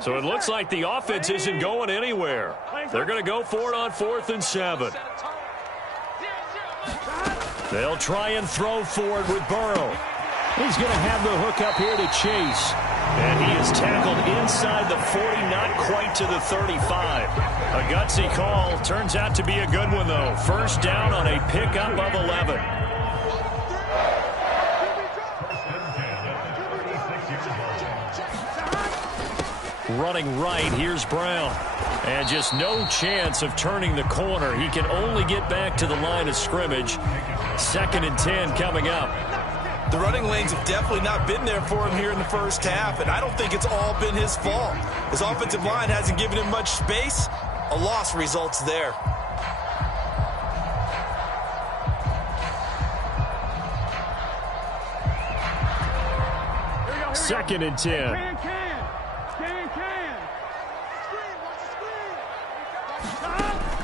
So it looks like the offense isn't going anywhere. They're going to go for it on 4th and 7. They'll try and throw for it with Burrow. He's going to have the hook up here to Chase. And he is tackled inside the 40, not quite to the 35. A gutsy call. Turns out to be a good one, though. First down on a pickup of 11. Running right, here's Brown. And just no chance of turning the corner. He can only get back to the line of scrimmage. 2nd and 10 coming up. The running lanes have definitely not been there for him here in the first half, and I don't think it's all been his fault. His offensive line hasn't given him much space. A loss results there. Second and 10.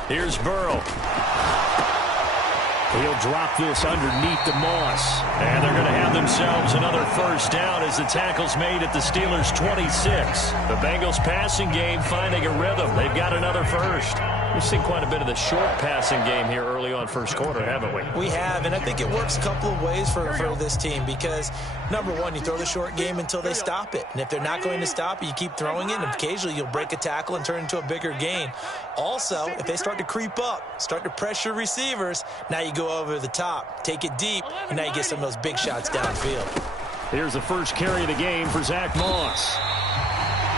Here's Burrow. He'll drop this underneath the Moss. And they're going to have themselves another first down as the tackle's made at the Steelers' 26. The Bengals passing game finding a rhythm. They've got another first. We've seen quite a bit of the short passing game here early on first quarter, haven't we? We have, and I think it works a couple of ways for this team because, number one, you throw the short game until they stop it. And if they're not going to stop it, you keep throwing it, and occasionally you'll break a tackle and turn into a bigger gain. Also, if they start to creep up, start to pressure receivers, now you go over the top, take it deep, and now you get some of those big shots downfield. Here's the first carry of the game for Zach Moss.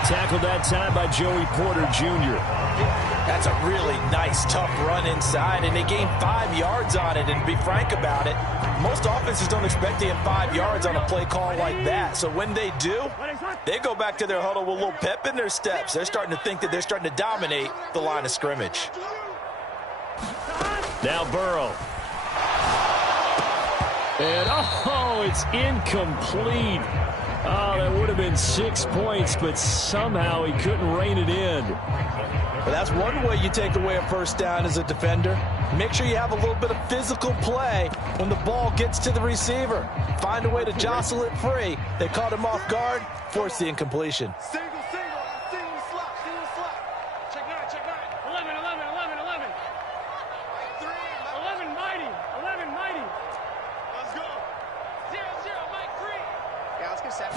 Tackled that time by Joey Porter Jr. That's a really nice, tough run inside, and they gained 5 yards on it. And to be frank about it, most offenses don't expect to get 5 yards on a play call like that. So when they do, they go back to their huddle with a little pep in their steps. They're starting to think that they're starting to dominate the line of scrimmage. Now Burrow. And, it's incomplete. Oh, that would have been 6 points, but somehow he couldn't rein it in. Well, that's one way you take away a first down as a defender. Make sure you have a little bit of physical play when the ball gets to the receiver. Find a way to jostle it free. They caught him off guard, forced the incompletion. Single slot. Check 9. 11. 11 mighty. Let's go. 0, Mike 3. Yeah, let's get set.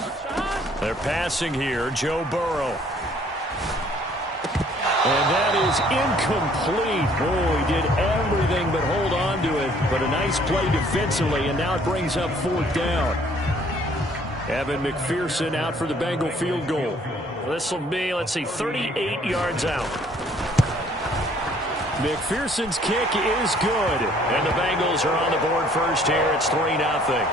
They're passing here, Joe Burrow. And that is incomplete. Oh, he did everything but hold on to it. But a nice play defensively, and now it brings up 4th down. Evan McPherson out for the Bengal field goal. This will be, 38 yards out. McPherson's kick is good. And the Bengals are on the board first here. It's 3-0.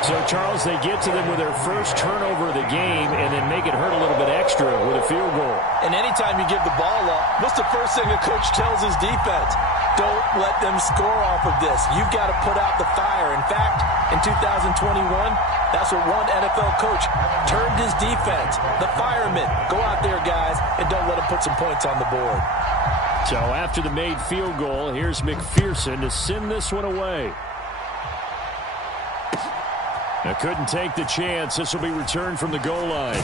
So, Charles, they get to them with their first turnover of the game and then make it hurt a little bit extra with a field goal. And anytime you give the ball up, what's the first thing a coach tells his defense? Don't let them score off of this. You've got to put out the fire. In fact, in 2021, that's what one NFL coach turned his defense. The firemen. Go out there, guys, and don't let them put some points on the board. So after the made field goal, here's McPherson to send this one away. Now couldn't take the chance. This will be returned from the goal line.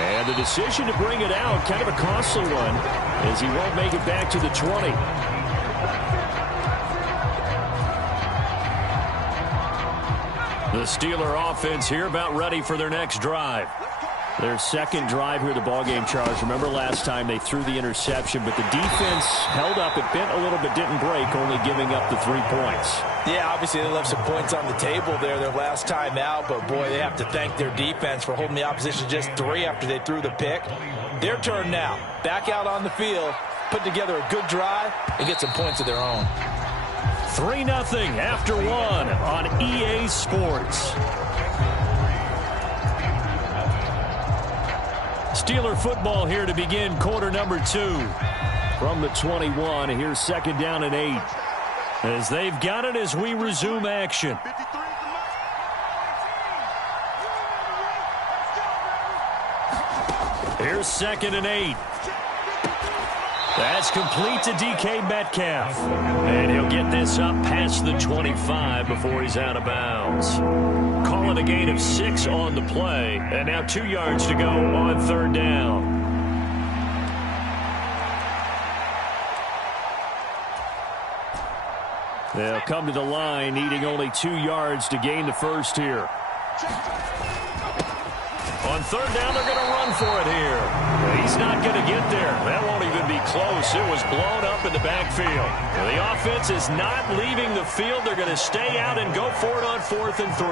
And the decision to bring it out, kind of a costly one, as he won't make it back to the 20. The Steeler offense here about ready for their next drive. Their second drive here of the ballgame, Charles. Remember last time they threw the interception, but the defense held up. It bent a little but didn't break, only giving up the 3 points. Yeah, obviously they left some points on the table there their last time out, but boy, they have to thank their defense for holding the opposition just 3 after they threw the pick. Their turn now. Back out on the field, put together a good drive, and get some points of their own. 3-0 after 1 on EA Sports. Steeler football here to begin quarter number 2. From the 21, here's 2nd down and 8. As they've got it as we resume action. Here's 2nd and 8. That's complete to DK Metcalf. And he'll get this up past the 25 before he's out of bounds. calling a gain of 6 on the play. And now 2 yards to go on third down. They'll come to the line, needing only 2 yards to gain the first here. On third down, they're going to run for it here. He's not going to get there. That won't even be close. It was blown up in the backfield. The offense is not leaving the field. They're going to stay out and go for it on 4th and 3.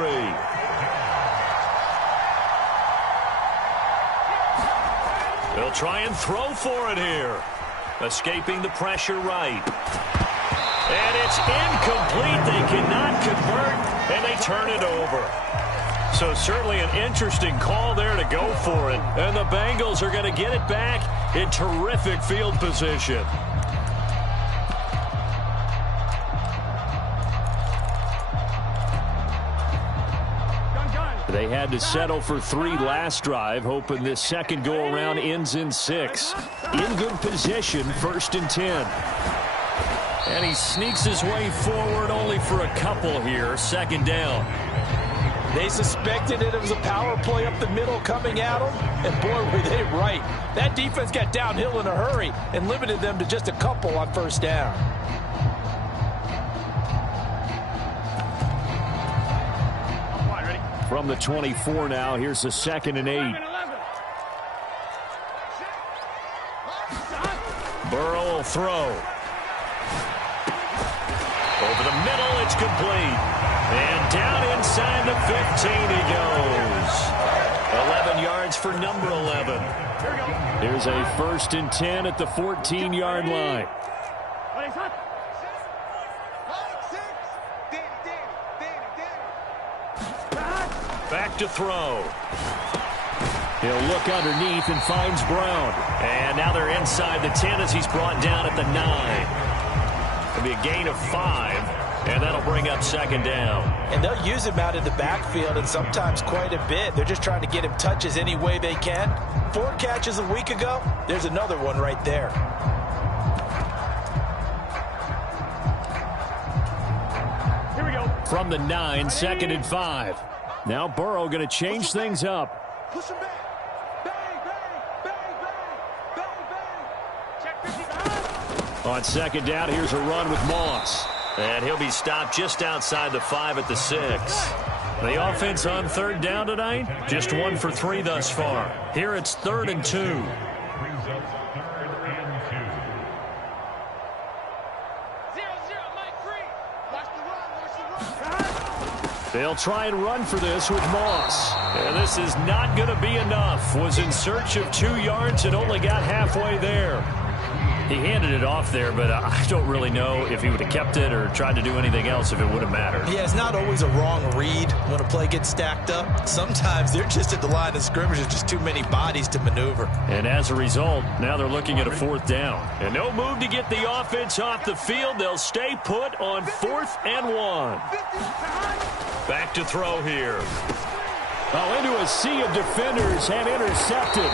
They'll try and throw for it here. Escaping the pressure right. And it's incomplete. They cannot convert, and they turn it over. So certainly an interesting call there to go for it. And the Bengals are going to get it back in terrific field position. They had to settle for 3 last drive, hoping this second go-around ends in 6. In good position, 1st and 10. And he sneaks his way forward only for a couple here. 2nd down. They suspected it was a power play up the middle coming at them, and boy, were they right. That defense got downhill in a hurry and limited them to just a couple on 1st down. From the 24 now, here's the 2nd and 8. Burrow will throw. Over the middle, it's complete. And down inside the 15 he goes. 11 yards for number 11. Here's a 1st and 10 at the 14-yard line. Back to throw. He'll look underneath and finds Brown. And now they're inside the 10 as he's brought down at the 9. It'll be a gain of 5. And that'll bring up 2nd down. And they'll use him out in the backfield, and sometimes quite a bit. They're just trying to get him touches any way they can. 4 catches a week ago. There's another one right there. Here we go. From the 9, 2nd and 5. Now Burrow going to change things up. Push him back. Bang, bang, bang, bang, bang, bang. Check 55. On 2nd down, here's a run with Moss. And he'll be stopped just outside the 5 at the 6. The offense on 3rd down tonight, just 1 for 3 thus far. Here it's 3rd and 2. They'll try and run for this with Moss. And this is not going to be enough. Was in search of 2 yards and only got halfway there. He handed it off there, but I don't really know if he would have kept it or tried to do anything else if it would have mattered. Yeah, it's not always a wrong read when a play gets stacked up. Sometimes they're just at the line of scrimmage. There's just too many bodies to maneuver. And as a result, now they're looking at a 4th down. And no move to get the offense off the field. They'll stay put on 4th and 1. Back to throw here. Oh, into a sea of defenders and intercepted.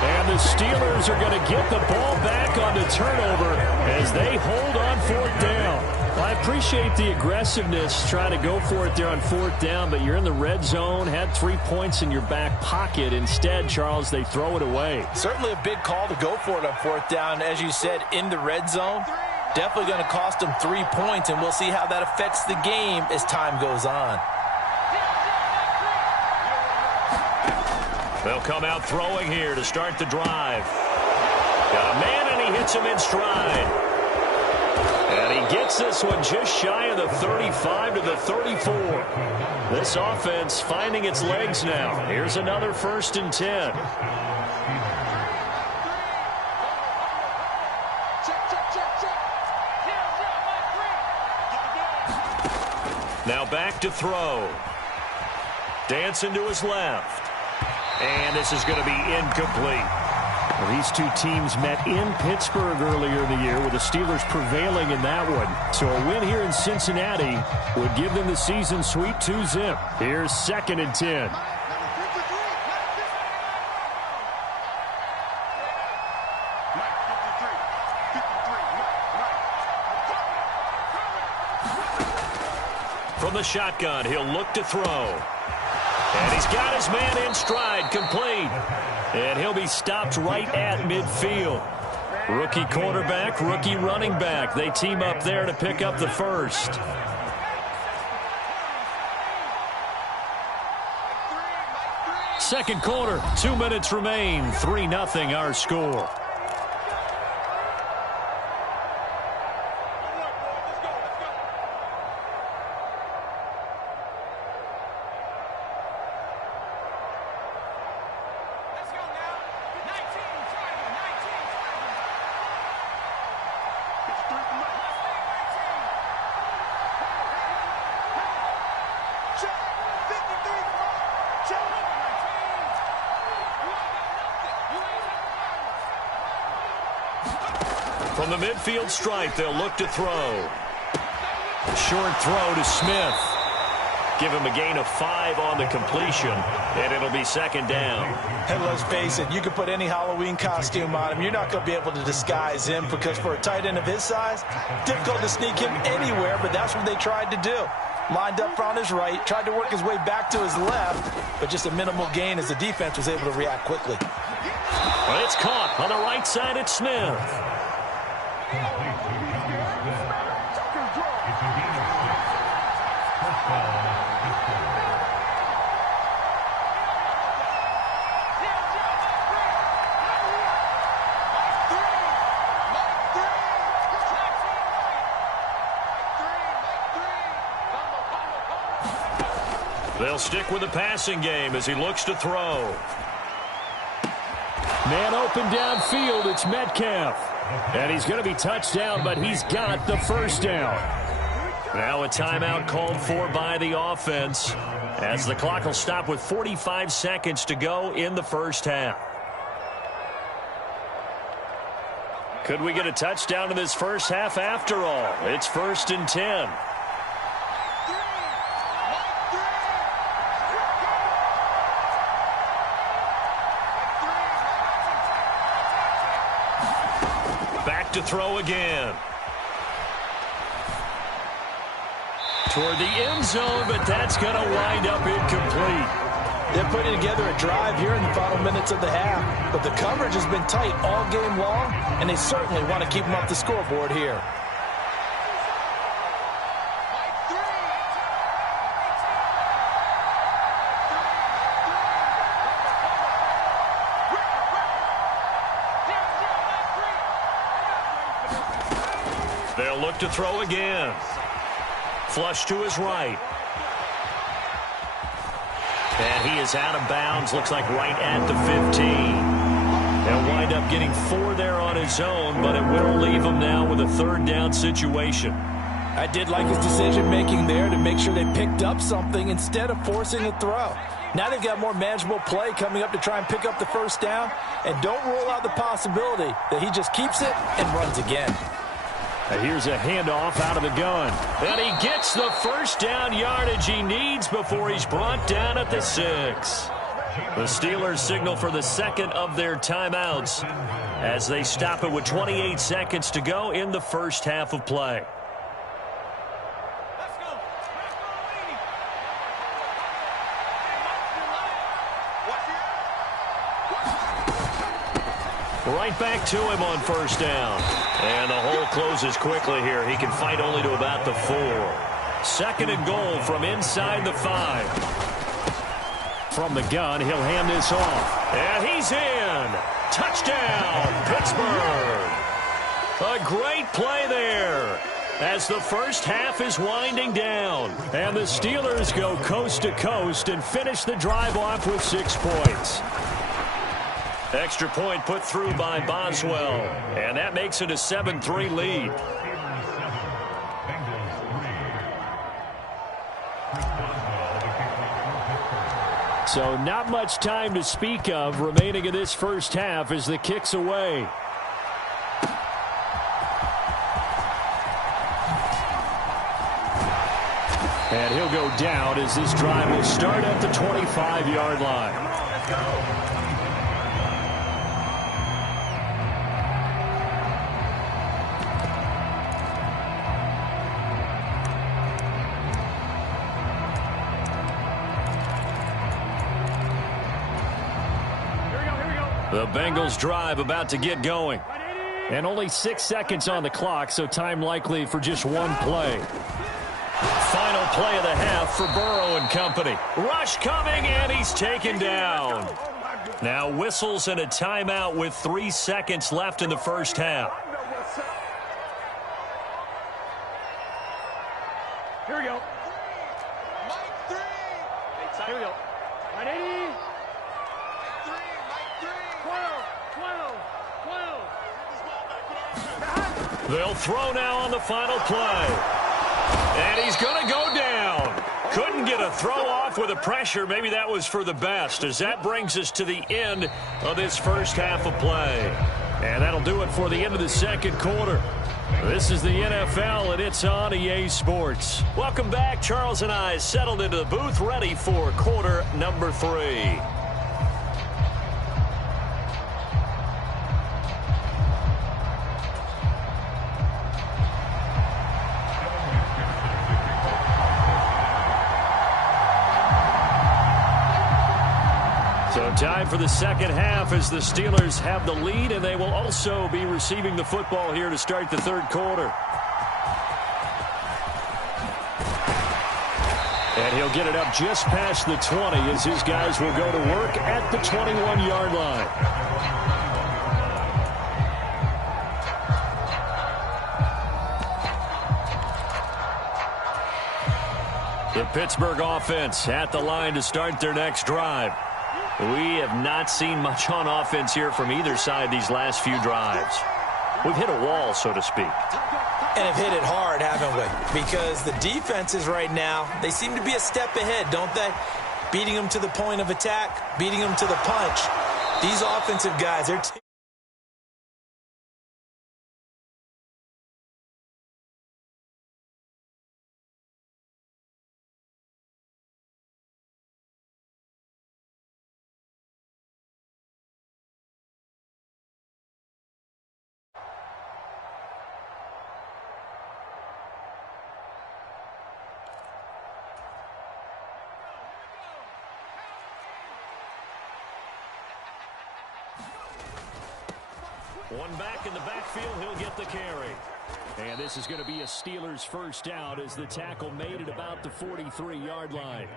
And the Steelers are going to get the ball back on the turnover as they hold on 4th down. Well, I appreciate the aggressiveness trying to go for it there on 4th down, but you're in the red zone, had 3 points in your back pocket. Instead, Charles, they throw it away. Certainly a big call to go for it on 4th down. As you said, in the red zone, definitely going to cost them 3 points, and we'll see how that affects the game as time goes on. They'll come out throwing here to start the drive. Got a man, and he hits him in stride. And he gets this one just shy of the 35 to the 34. This offense finding its legs now. Here's another 1st and 10. Now back to throw. Dancing to his left. And this is going to be incomplete. Well, these two teams met in Pittsburgh earlier in the year, with the Steelers prevailing in that one. So a win here in Cincinnati would give them the season sweep 2-zip. Here's 2nd and 10. from the shotgun. He'll look to throw. And he's got his man in stride, complete. And he'll be stopped right at midfield. Rookie quarterback, rookie running back. They team up there to pick up the first. Second quarter, 2 minutes remain. 3-0 our score. From the midfield stripe, they'll look to throw. Short throw to Smith. Give him a gain of 5 on the completion, and it'll be second down. And let's face it, you can put any Halloween costume on him. You're not going to be able to disguise him because for a tight end of his size, difficult to sneak him anywhere, but that's what they tried to do. Lined up on his right, tried to work his way back to his left, but just a minimal gain as the defense was able to react quickly. Well, it's caught on the right side at Smith. They'll stick with the passing game as he looks to throw. Man open downfield, it's Metcalf. And he's going to be touched down, but he's got the first down. Now a timeout called for by the offense as the clock will stop with 45 seconds to go in the first half. Could we get a touchdown in this first half after all? It's 1st and 10. Back to throw again. Toward the end zone, but that's going to wind up incomplete. They're putting together a drive here in the final minutes of the half, but the coverage has been tight all game long, and they certainly want to keep them off the scoreboard here. They'll look to throw again. Flush to his right. And he is out of bounds, looks like right at the 15. They'll wind up getting 4 there on his own, but it will leave him now with a 3rd down situation. I did like his decision-making there to make sure they picked up something instead of forcing a throw. Now they've got more manageable play coming up to try and pick up the first down, and don't rule out the possibility that he just keeps it and runs again. Here's a handoff out of the gun. And he gets the first down yardage he needs before he's brought down at the 6. The Steelers signal for the second of their timeouts as they stop it with 28 seconds to go in the first half of play. Right back to him on first down. And the hole closes quickly here. He can fight only to about the 4. 2nd and goal from inside the 5. From the gun, he'll hand this off. And he's in. Touchdown, Pittsburgh. A great play there as the first half is winding down. And the Steelers go coast to coast and finish the drive off with 6 points. Extra point put through by Boswell. And that makes it a 7-3 lead. So not much time to speak of remaining in this first half as the kick's away. And he'll go down as this drive will start at the 25-yard line. The Bengals drive about to get going. And only 6 seconds on the clock, so time likely for just one play. Final play of the half for Burrow and company. Rush coming, and he's taken down. Now whistles and a timeout with 3 seconds left in the first half. Here we go. Here we go. 180. 12. They'll throw now on the final play. And he's going to go down. Couldn't get a throw off with the pressure. Maybe that was for the best, as that brings us to the end of this first half of play. And that'll do it for the end of the second quarter. This is the NFL, and it's on EA Sports. Welcome back. Charles and I settled into the booth, ready for quarter number 3. So time for the second half as the Steelers have the lead, and they will also be receiving the football here to start the third quarter. And he'll get it up just past the 20 as his guys will go to work at the 21-yard line. The Pittsburgh offense at the line to start their next drive. We have not seen much on offense here from either side these last few drives. We've hit a wall, so to speak. And have hit it hard, haven't we? Because the defenses right now, they seem to be a step ahead, don't they? Beating them to the point of attack, beating them to the punch. These offensive guys, they're one back in the backfield, he'll get the carry. And this is going to be a Steelers first down as the tackle made it about the 43-yard line.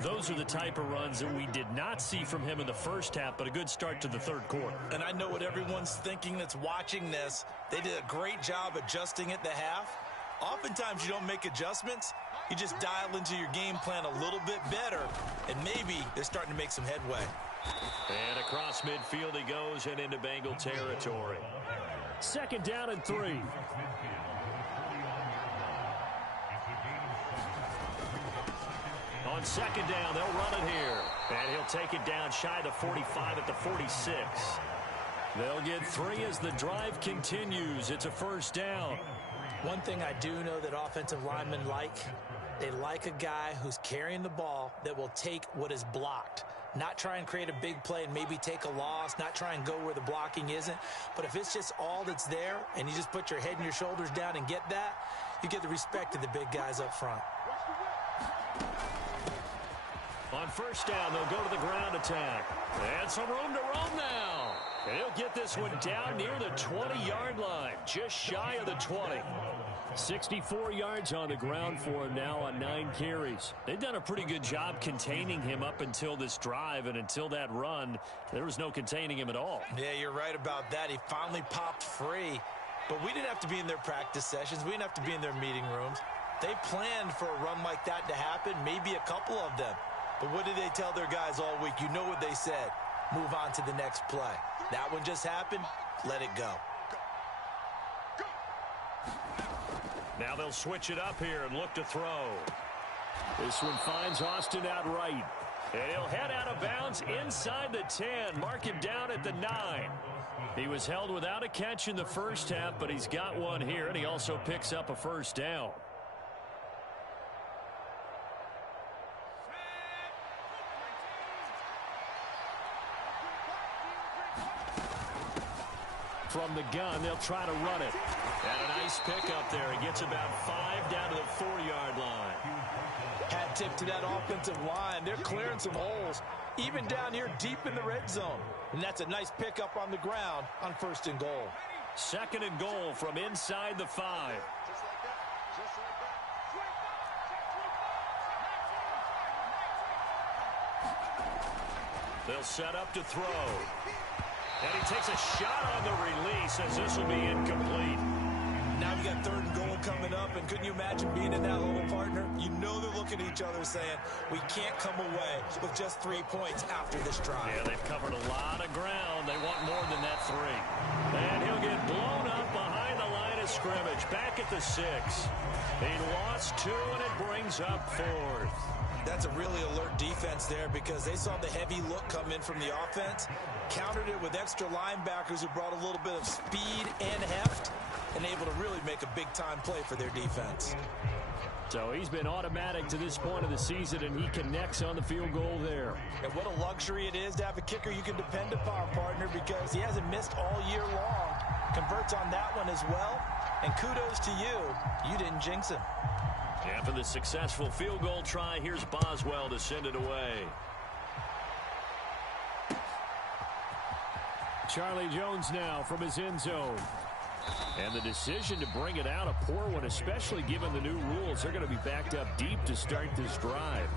Those are the type of runs that we did not see from him in the first half, but a good start to the third quarter. And I know what everyone's thinking that's watching this. They did a great job adjusting at the half. Oftentimes you don't make adjustments. You just dial into your game plan a little bit better, and maybe they're starting to make some headway. And across midfield he goes and into Bengal territory. Second down and 3. On second down, they'll run it here. And he'll take it down shy of the 45 at the 46. They'll get 3 as the drive continues. It's a first down. One thing I do know that offensive linemen like, they like a guy who's carrying the ball that will take what is blocked. Not try and create a big play and maybe take a loss, not try and go where the blocking isn't. But if it's just all that's there and you just put your head and your shoulders down and get that, you get the respect of the big guys up front. On first down, they'll go to the ground attack. And some room to roam now. And he'll get this one down near the 20-yard line, just shy of the 20. 64 yards on the ground for him now on 9 carries. They've done a pretty good job containing him up until this drive, and until that run, there was no containing him at all. Yeah, you're right about that. He finally popped free. But we didn't have to be in their practice sessions. We didn't have to be in their meeting rooms. They planned for a run like that to happen, maybe a couple of them. But what did they tell their guys all week? You know what they said. Move on to the next play. That one just happened. Let it go. Now they'll switch it up here and look to throw. This one finds Austin outright. And he'll head out of bounds inside the 10. Mark him down at the 9. He was held without a catch in the first half, but he's got one here, and he also picks up a first down. From the gun, they'll try to run it. And a nice pickup there. He gets about 5 down to the 4-yard line. Hat tip to that offensive line. They're clearing some holes, even down here deep in the red zone. And that's a nice pickup on the ground on 1st and goal. 2nd and goal from inside the 5. Just like that. Just like that. They'll set up to throw. And he takes a shot on the release as this will be incomplete. Now you got 3rd and goal coming up, and couldn't you imagine being in that little partner? You know they're looking at each other saying, we can't come away with just 3 points after this drive. Yeah, they've covered a lot of ground. They want more than that 3. And he'll get blown up behind the line of scrimmage. Back at the 6. He lost 2, and it brings up 4th. That's a really alert defense there because they saw the heavy look come in from the offense, countered it with extra linebackers who brought a little bit of speed and heft, and able to really make a big-time play for their defense. So he's been automatic to this point of the season, and he connects on the field goal there. And what a luxury it is to have a kicker you can depend upon, partner, because he hasn't missed all year long. Converts on that one as well, and kudos to you. You didn't jinx him. After the successful field goal try, here's Boswell to send it away. Charlie Jones now from his end zone. And the decision to bring it out, a poor one, especially given the new rules. They're going to be backed up deep to start this drive.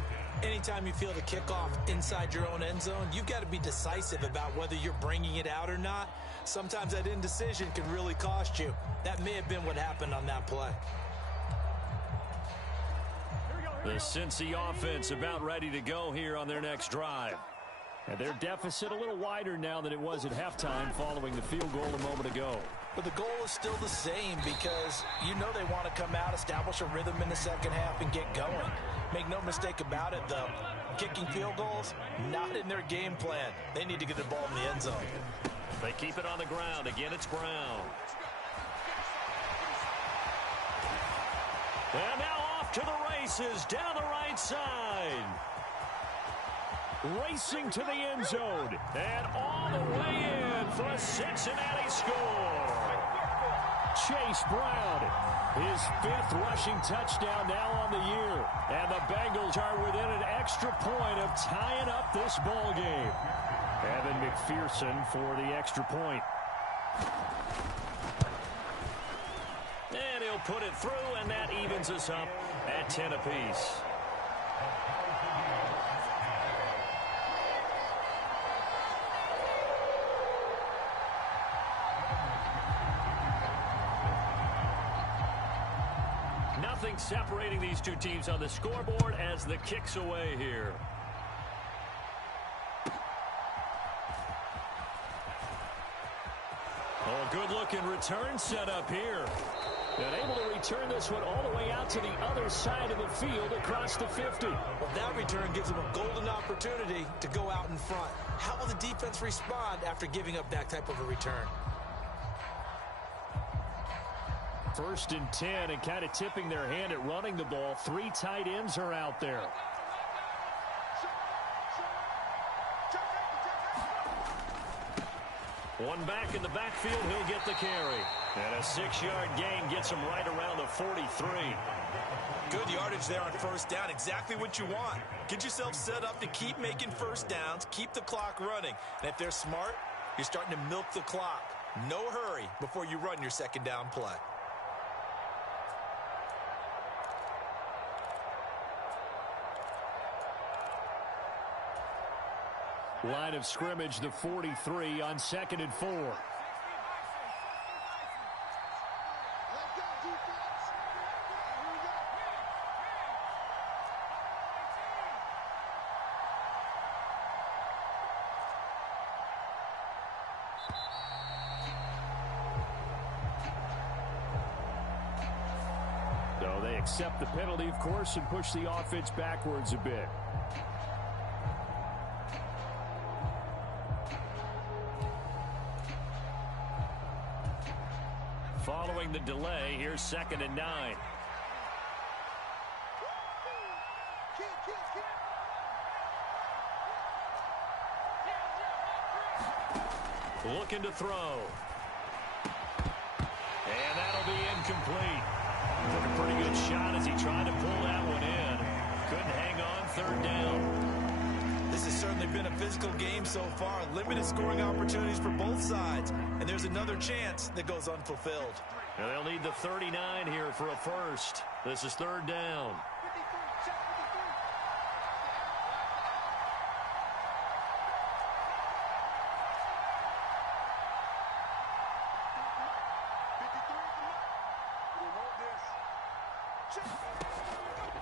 Anytime you feel the kickoff inside your own end zone, you've got to be decisive about whether you're bringing it out or not. Sometimes that indecision can really cost you. That may have been what happened on that play. The Cincy offense about ready to go here on their next drive. And their deficit a little wider now than it was at halftime following the field goal a moment ago. But the goal is still the same because you know they want to come out, establish a rhythm in the second half, and get going. Make no mistake about it, though. Kicking field goals, not in their game plan. They need to get the ball in the end zone. They keep it on the ground. Again, it's Brown. And now off to the races down the right side. Racing to the end zone. And all the way in for a Cincinnati score. Chase Brown, his 5th rushing touchdown now on the year. And the Bengals are within an extra point of tying up this ball game. Evan McPherson for the extra point. And he'll put it through, and that evens us up at 10 apiece. Nothing separating these two teams on the scoreboard as the kick's away here. Oh, good-looking return set up here. And able to return this one all the way out to the other side of the field across the 50. Well, that return gives them a golden opportunity to go out in front. How will the defense respond after giving up that type of a return? 1st and 10, and kind of tipping their hand at running the ball. 3 tight ends are out there. One back in the backfield, he'll get the carry. And a 6-yard gain gets him right around the 43. Good yardage there on 1st down. Exactly what you want. Get yourself set up to keep making 1st downs, keep the clock running. And if they're smart, you're starting to milk the clock. No hurry before you run your 2nd down play. Line of scrimmage, the 43 on 2nd and 4. So they accept the penalty, of course, and push the offense backwards a bit. Following the delay, here's 2nd and 9. Looking to throw. And that'll be incomplete. Took a pretty good shot as he tried to pull that one in. Couldn't hang on, third down. This has certainly been a physical game so far. Limited scoring opportunities for both sides. And there's another chance that goes unfulfilled. And they'll need the 39 here for a first. This is third down.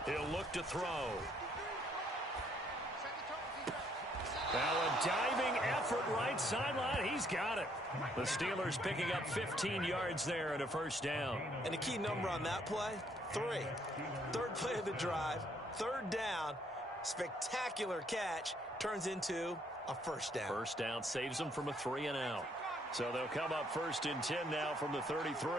He'll look to throw. Now a diving effort right sideline. He's got it. The Steelers picking up 15 yards there and a first down. And the key number on that play, 3. Third play of the drive, third down, spectacular catch, turns into a first down. First down saves them from a 3 and out. So they'll come up first and 10 now from the 33.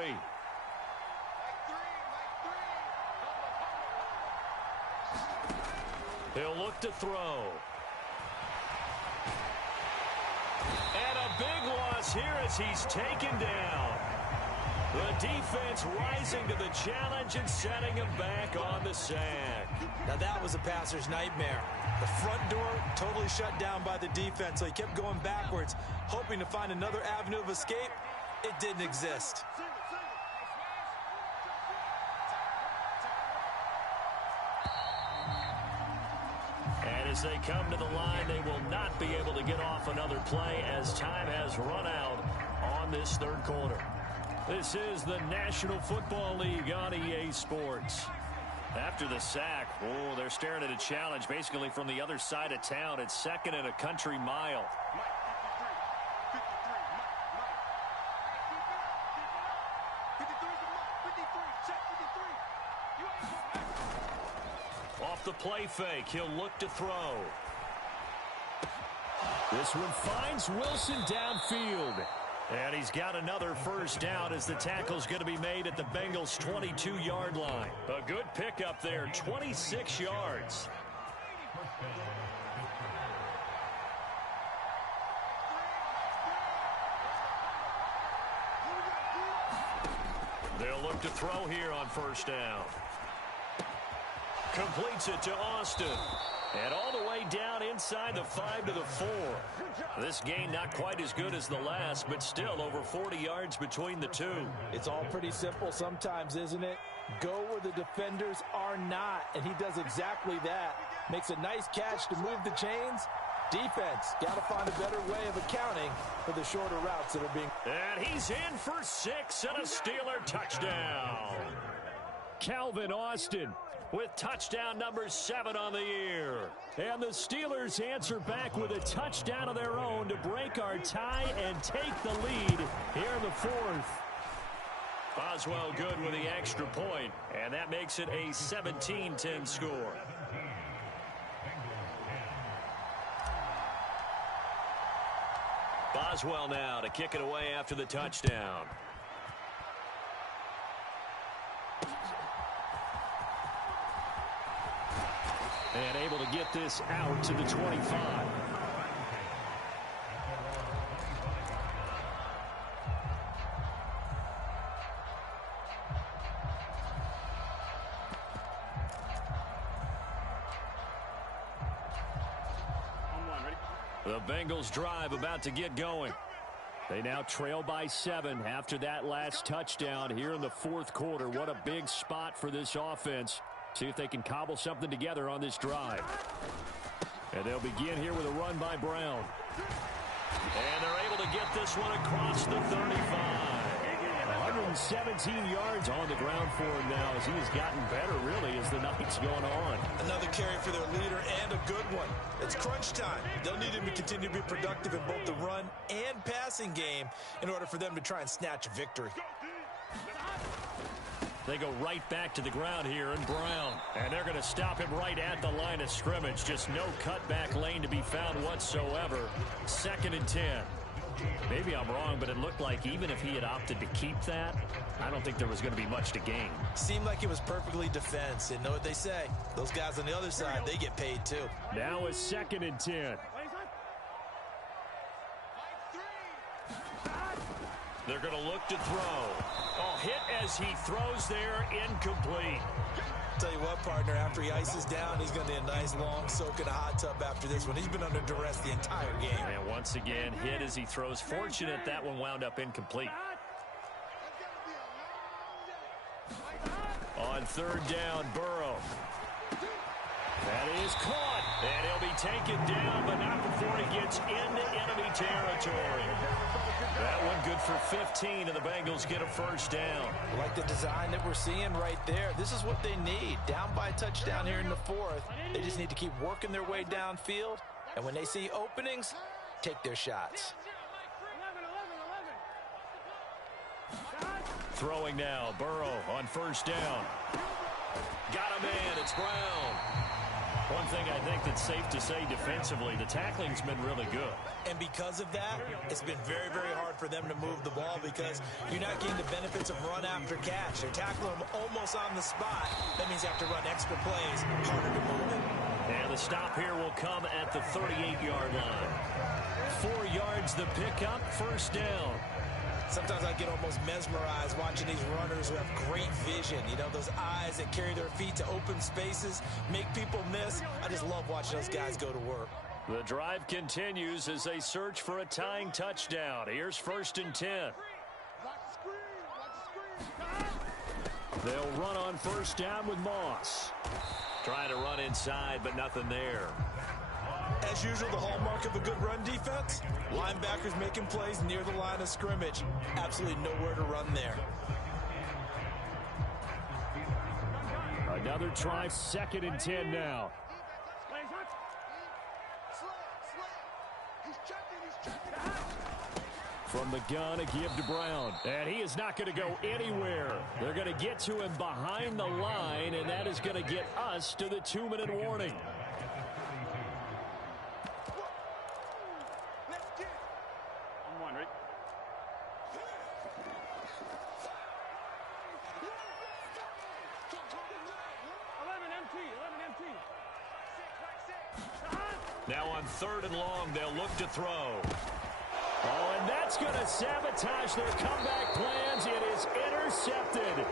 He'll look to throw. And a big loss here as he's taken down. The defense rising to the challenge and setting him back on the sack. Now that was a passer's nightmare. The front door totally shut down by the defense, so he kept going backwards, hoping to find another avenue of escape. It didn't exist. And as they come to the line, they will not be able to get off another play as time has run out on this third quarter. This is the National Football League on EA Sports. After the sack, they're staring at a challenge basically from the other side of town. It's second and a country mile. Off the play fake, he'll look to throw. This one finds Wilson downfield. And he's got another first down as the tackle's going to be made at the Bengals' 22-yard line. A good pickup there, 26 yards. They'll look to throw here on first down. Completes it to Austin. And all the way down inside the 5 to the 4. This gain not quite as good as the last, but still over 40 yards between the two. It's all pretty simple sometimes, isn't it? Go where the defenders are not, and he does exactly that. Makes a nice catch to move the chains. Defense, got to find a better way of accounting for the shorter routes that are being... And he's in for 6 and a Steeler touchdown. Calvin Austin with touchdown number 7 on the year. And the Steelers answer back with a touchdown of their own to break our tie and take the lead here in the fourth. Boswell good with the extra point, and that makes it a 17-10 score. Boswell now to kick it away after the touchdown. And able to get this out to the 25. The Bengals drive about to get going. They now trail by 7 after that last touchdown here in the fourth quarter. What a big spot for this offense. See if they can cobble something together on this drive. And they'll begin here with a run by Brown. And they're able to get this one across the 35. 117 yards on the ground for him now as he has gotten better, really, as the night's going on. Another carry for their leader and a good one. It's crunch time. They'll need him to continue to be productive in both the run and passing game in order for them to try and snatch a victory. They go right back to the ground here, and Brown. And they're going to stop him right at the line of scrimmage. Just no cutback lane to be found whatsoever. 2nd and 10. Maybe I'm wrong, but it looked like even if he had opted to keep that, I don't think there was going to be much to gain. Seemed like it was perfectly defense. And know what they say. Those guys on the other side, they get paid too. Now it's 2nd and 10. They're going to look to throw. Oh, hit as he throws there, incomplete. Tell you what, partner, after he ices down, he's going to need a nice long soak in a hot tub after this one. He's been under duress the entire game. And once again, hit as he throws. Fortunate that one wound up incomplete. On third down, Burrow. That is caught. And he'll be taken down, but not before he gets into enemy territory. That one good for 15, and the Bengals get a first down. I like the design that we're seeing right there. This is what they need. Down by a touchdown here in the fourth. They just need to keep working their way downfield. And when they see openings, take their shots. Throwing now, Burrow on first down. Got a man, it's Brown. One thing I think that's safe to say defensively, the tackling's been really good. And because of that, it's been very, very hard for them to move the ball because you're not getting the benefits of run after catch. They're tackling them almost on the spot. That means you have to run extra plays, harder to move it. And the stop here will come at the 38-yard line. 4 yards the pickup, first down. Sometimes I get almost mesmerized watching these runners who have great vision. You know, those eyes that carry their feet to open spaces, make people miss. I just love watching those guys go to work. The drive continues as they search for a tying touchdown. Here's first and 10. They'll run on first down with Moss. Trying to run inside, but nothing there. As usual, the hallmark of a good run defense, linebackers making plays near the line of scrimmage. Absolutely nowhere to run there. Another try, second and 10 now. From the gun, a give to Brown. And he is not going to go anywhere. They're going to get to him behind the line, and that is going to get us to the 2-minute warning. Now on third and long, they'll look to throw. Oh, and that's going to sabotage their comeback plans. It is intercepted.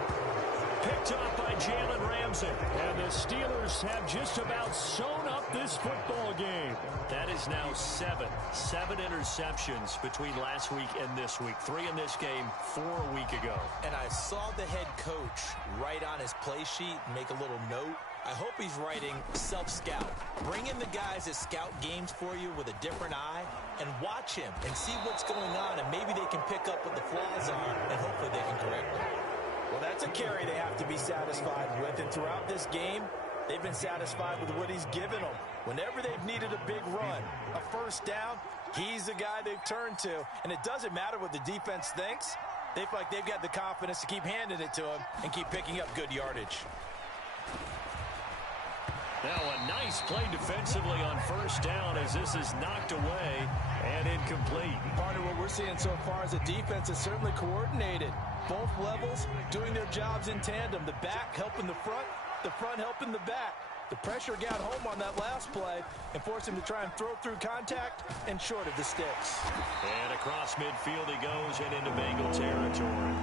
Picked up by Jalen Ramsey. And the Steelers have just about sewn up this football game. That is now 7 interceptions between last week and this week. 3 in this game, 4 a week ago. And I saw the head coach write on his play sheet, make a little note. I hope he's writing self-scout. Bring in the guys that scout games for you with a different eye and watch him and see what's going on, and maybe they can pick up what the flaws are, and hopefully they can correct them. Well, that's a carry they have to be satisfied with, and throughout this game, they've been satisfied with what he's given them. Whenever they've needed a big run, a first down, he's the guy they've turned to, and it doesn't matter what the defense thinks. They feel like they've got the confidence to keep handing it to him and keep picking up good yardage. Now a nice play defensively on first down as this is knocked away and incomplete. Partner, what we're seeing so far is the defense is certainly coordinated. Both levels doing their jobs in tandem. The back helping the front helping the back. The pressure got home on that last play and forced him to try and throw through contact and short of the sticks. And across midfield he goes and into Bengal territory.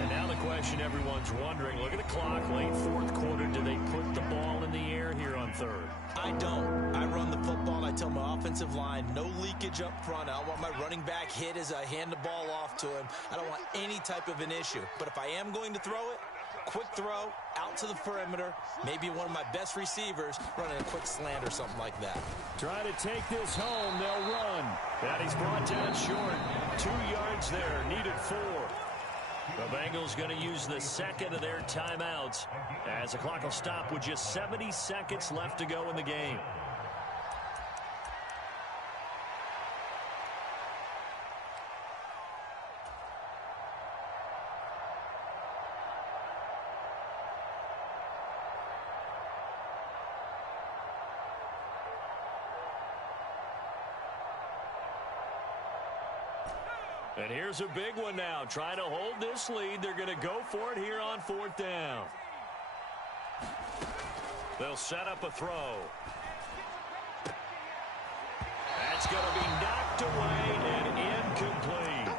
And now the question everyone's wondering, look at the clock, late fourth quarter, do they put the ball in the air here on third? I don't. I run the football, and I tell my offensive line, no leakage up front. I don't want my running back hit as I hand the ball off to him. I don't want any type of an issue. But if I am going to throw it, quick throw, out to the perimeter, maybe one of my best receivers running a quick slant or something like that. Try to take this home, they'll run. And he's brought down short. 2 yards there, needed 4. The Bengals going to use the second of their timeouts as the clock will stop with just 70 seconds left to go in the game. And here's a big one now. Trying to hold this lead. They're going to go for it here on fourth down. They'll set up a throw. That's going to be knocked away and incomplete.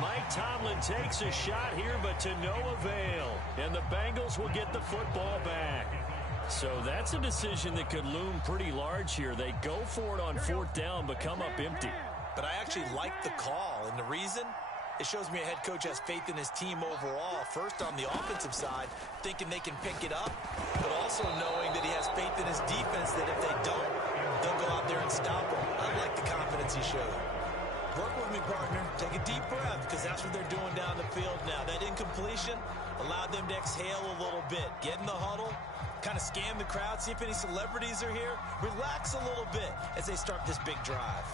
Mike Thomas takes a shot here, but to no avail. And the Bengals will get the football back. So that's a decision that could loom pretty large here. They go for it on 4th down, but come up empty. But I actually like the call, and the reason? It shows me a head coach has faith in his team overall. First on the offensive side, thinking they can pick it up, but also knowing that he has faith in his defense that if they don't, they'll go out there and stop them. I like the confidence he showed. Work with me, partner. Take a deep breath, because that's what they're doing down the field now. That incompletion allowed them to exhale a little bit. Get in the huddle, kind of scan the crowd, see if any celebrities are here. Relax a little bit as they start this big drive.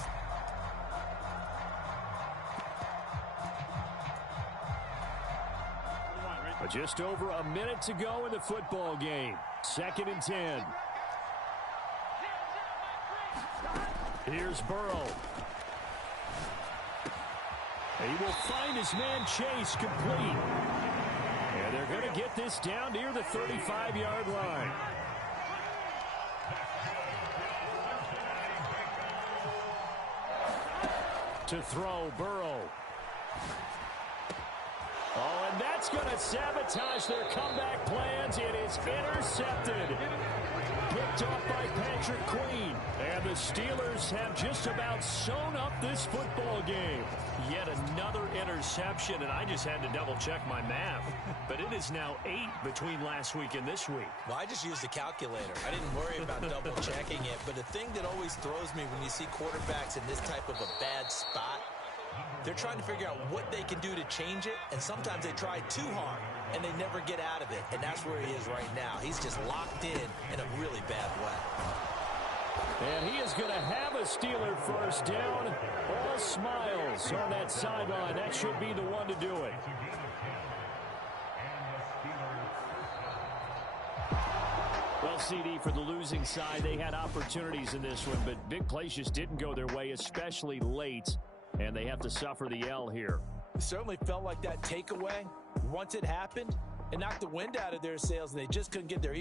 Just over a minute to go in the football game. 2nd and 10. Here's Burrow. He will find his man Chase complete. And they're going to get this down near the 35-yard line. To throw, Burrow. Oh, and that's going to sabotage their comeback plans. It is intercepted. Picked off by Patrick Queen. And the Steelers have just about sewn up this football game. Yet another interception, and I just had to double-check my math. But it is now 8 between last week and this week. Well, I just used a calculator. I didn't worry about double-checking it. But the thing that always throws me when you see quarterbacks in this type of a bad spot, they're trying to figure out what they can do to change it, and sometimes they try too hard, and they never get out of it, and that's where he is right now. He's just locked in a really bad way. And he is going to have a Steeler first down. All smiles on that sideline. That should be the one to do it. Well, CD, for the losing side, they had opportunities in this one, but big plays just didn't go their way, especially late. And they have to suffer the L here. It certainly felt like that takeaway, once it happened, it knocked the wind out of their sails, and they just couldn't get their